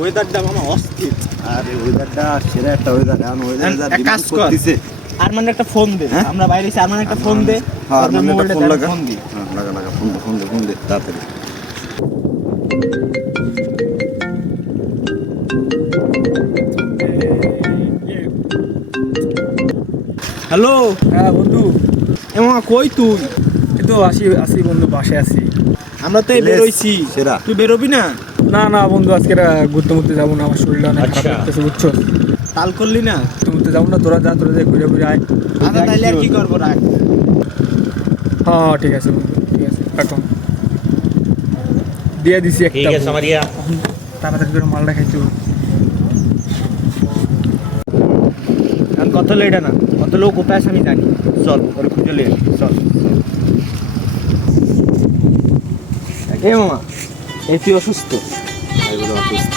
ওয়েদারটা মামা অস্থির। আরে ওয়েদারটা সেরা একটা ওয়েদার, এখন ওয়েদার যা এক কাজ ডিমান্ড কর। করতেছে। আরমান একটা ফোন দে, হ্যাঁ? আমরা বাইরে এসে আরমান একটা ফোন দে, হ্যাঁ, তারপরে মানে একটা মোবাইলটা ফোন লাগা। ফোন দি। হ্যাঁ, লাগা ফোন দে তাড়াতাড়ি। হ্যালো, হ্যাঁ বন্ধু, এমা কই তুই? এই তো আসি বন্ধু, বাসায় আছি। আমরা তো এই ছেলে বেরোইছি, সেরা। তুই বেরোবি না? না বন্ধু, আজকে ঘুরতে মুরতে যাবো না, আমার শরীরটা অনেক খারাপ লাগতেছে, বুঝছো? তাল করলি না? ঘুরতে মুরতে যাবো না, তোরা যা ঘুরে আয়। আচ্ছা তাইলে আর কি করবো, রাখ। হ্যাঁ ঠিক আছে বন্ধু, ঠিক আছে, রাখো। দিয়ে দিছি একটা। ठीक है समरिया। এখন তাড়াতাড়ি করে মালটা খাইতে হবে। আর কত লেটা না, কত লোক কোথায় আছে আমি জানি। চল ওরে খুঁজে লে, চল। এ মামা, এই তুই অসুস্থ? এগুলো অসুস্থ।